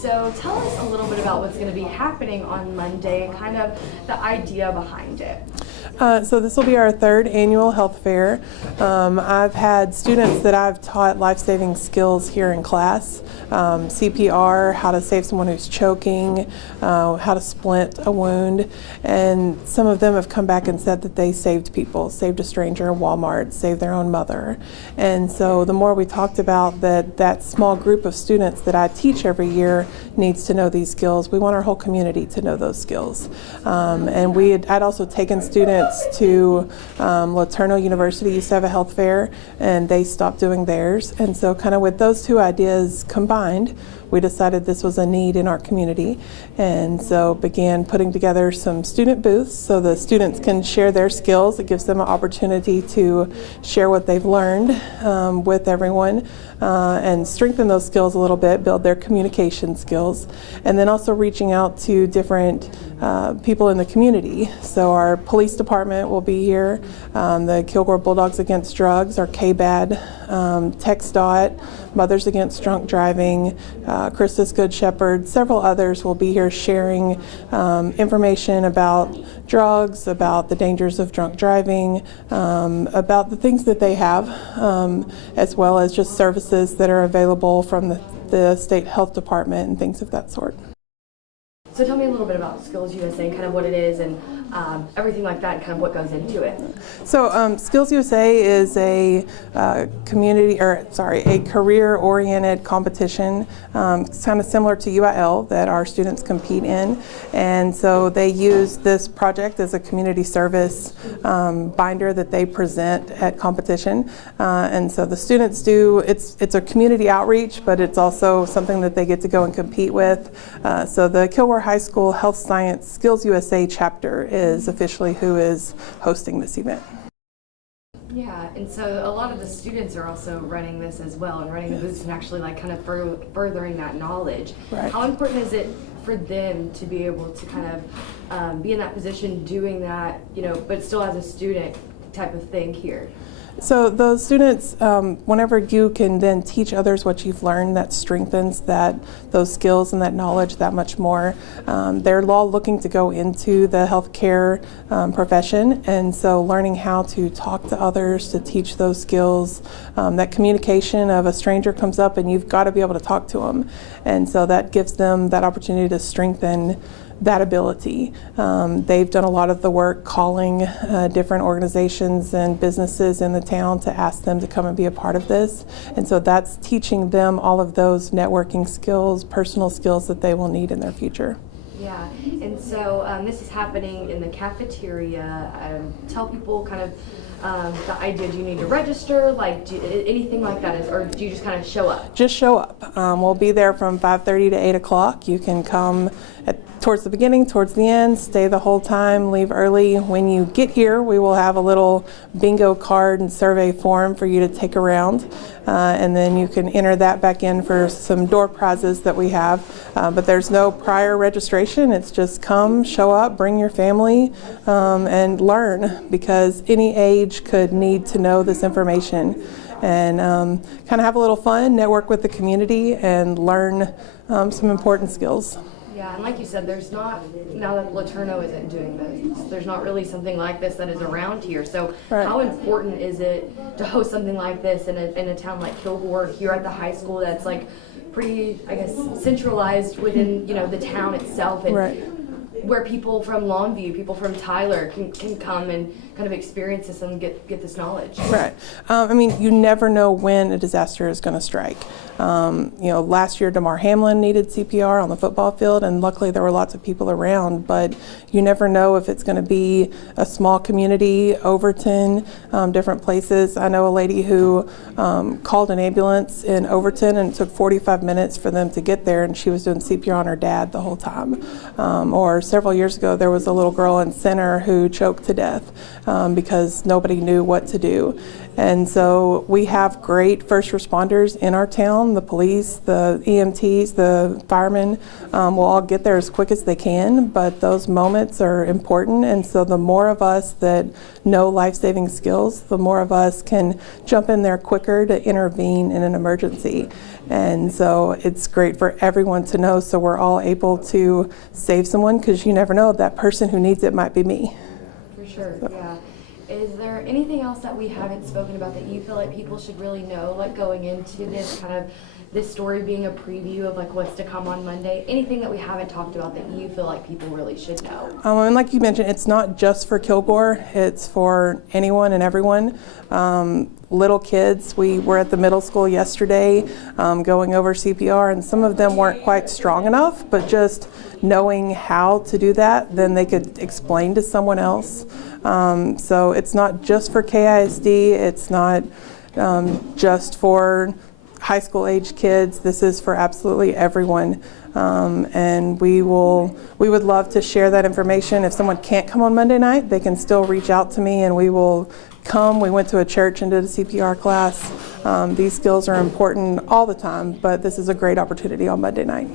So tell us a little bit about what's going to be happening on Monday, kind of the idea behind it. So this will be our third annual health fair. I've had students that I've taught life-saving skills here in class. CPR, how to save someone who's choking, how to splint a wound, and some of them have come back and said that they saved people, saved a stranger in Walmart, saved their own mother. And so the more we talked about that small group of students that I teach every year needs to know these skills, we want our whole community to know those skills. And I'd also taken students to Laterno University used to have a health fair, and they stopped doing theirs. And so kind of with those two ideas combined, we decided this was a need in our community, and so began putting together some student booths so the students can share their skills. It gives them an opportunity to share what they've learned with everyone and strengthen those skills a little bit, build their communication skills, and then also reaching out to different people in the community. So our police department will be here, the Kilgore Bulldogs Against Drugs, our KBAD, TxDOT, Mothers Against Drunk Driving, Christus Good Shepherd, several others will be here sharing information about drugs, about the dangers of drunk driving, about the things that they have, as well as just services that are available from the state health department and things of that sort. So tell me a little bit about Skills USA, kind of what it is and everything like that, and kind of what goes into it. So Skills USA is a career-oriented competition, kind of similar to UIL that our students compete in. And so they use this project as a community service binder that they present at competition. And so the students it's a community outreach, but it's also something that they get to go and compete with. So the Kilgore High School Health Science Skills USA chapter is officially who is hosting this event. Yeah, and so a lot of the students are also running this as well, and running the booths and actually like kind of furthering that knowledge. Right. How important is it for them to be able to kind of be in that position doing that, but still as a student type of thing here? So those students, whenever you can then teach others what you've learned, that strengthens those skills and that knowledge that much more. They're all looking to go into the healthcare profession, and so learning how to talk to others, to teach those skills, that communication of a stranger comes up and you've got to be able to talk to them, and so that gives them that opportunity to strengthen that ability. They've done a lot of the work calling different organizations and businesses in the town to ask them to come and be a part of this. And so that's teaching them all of those networking skills, personal skills that they will need in their future. Yeah, and so this is happening in the cafeteria. Tell people kind of the idea. Do you need to register? Like, anything like that, or do you just kind of show up? Just show up. We'll be there from 5:30 to 8 o'clock. You can come towards the beginning, towards the end, stay the whole time, leave early. When you get here, we will have a little bingo card and survey form for you to take around, and then you can enter that back in for some door prizes that we have. But there's no prior registration. It's just come, show up, bring your family, and learn, because any age could need to know this information, and kind of have a little fun, network with the community, and learn some important skills. Yeah, and like you said, now that Laterno isn't doing this, there's not really something like this that is around here. So Right. How important is it to host something like this in a town like Kilgore, here at the high school that's like pretty, I guess, centralized within, the town itself, and Right. where people from Longview, people from Tyler can come and kind of experience this and get this knowledge. Right. I mean, you never know when a disaster is going to strike. Last year DeMar Hamlin needed CPR on the football field, and luckily there were lots of people around, but you never know if it's going to be a small community, Overton, different places. I know a lady who called an ambulance in Overton, and it took 45 minutes for them to get there, and she was doing CPR on her dad the whole time. Or several several years ago, there was a little girl in Center who choked to death because nobody knew what to do. And so we have great first responders in our town. The police, the EMTs, the firemen will all get there as quick as they can, but those moments are important. And so the more of us that know life-saving skills, the more of us can jump in there quicker to intervene in an emergency. And so it's great for everyone to know, so we're all able to save someone, because you never know, that person who needs it might be me. For sure, yeah. Is there anything else that we haven't spoken about that you feel like people should really know, like going into this kind of this story being a preview of like what's to come on Monday? Anything that we haven't talked about that you feel like people really should know? And like you mentioned, it's not just for Kilgore, it's for anyone and everyone. Little kids, we were at the middle school yesterday going over CPR, and some of them weren't quite strong enough, but just knowing how to do that, then they could explain to someone else. So it's not just for KISD, it's not just for high school age kids. This is for absolutely everyone. And we would love to share that information. If someone can't come on Monday night, they can still reach out to me and we will come. We went to a church and did a CPR class. These skills are important all the time, but this is a great opportunity on Monday night.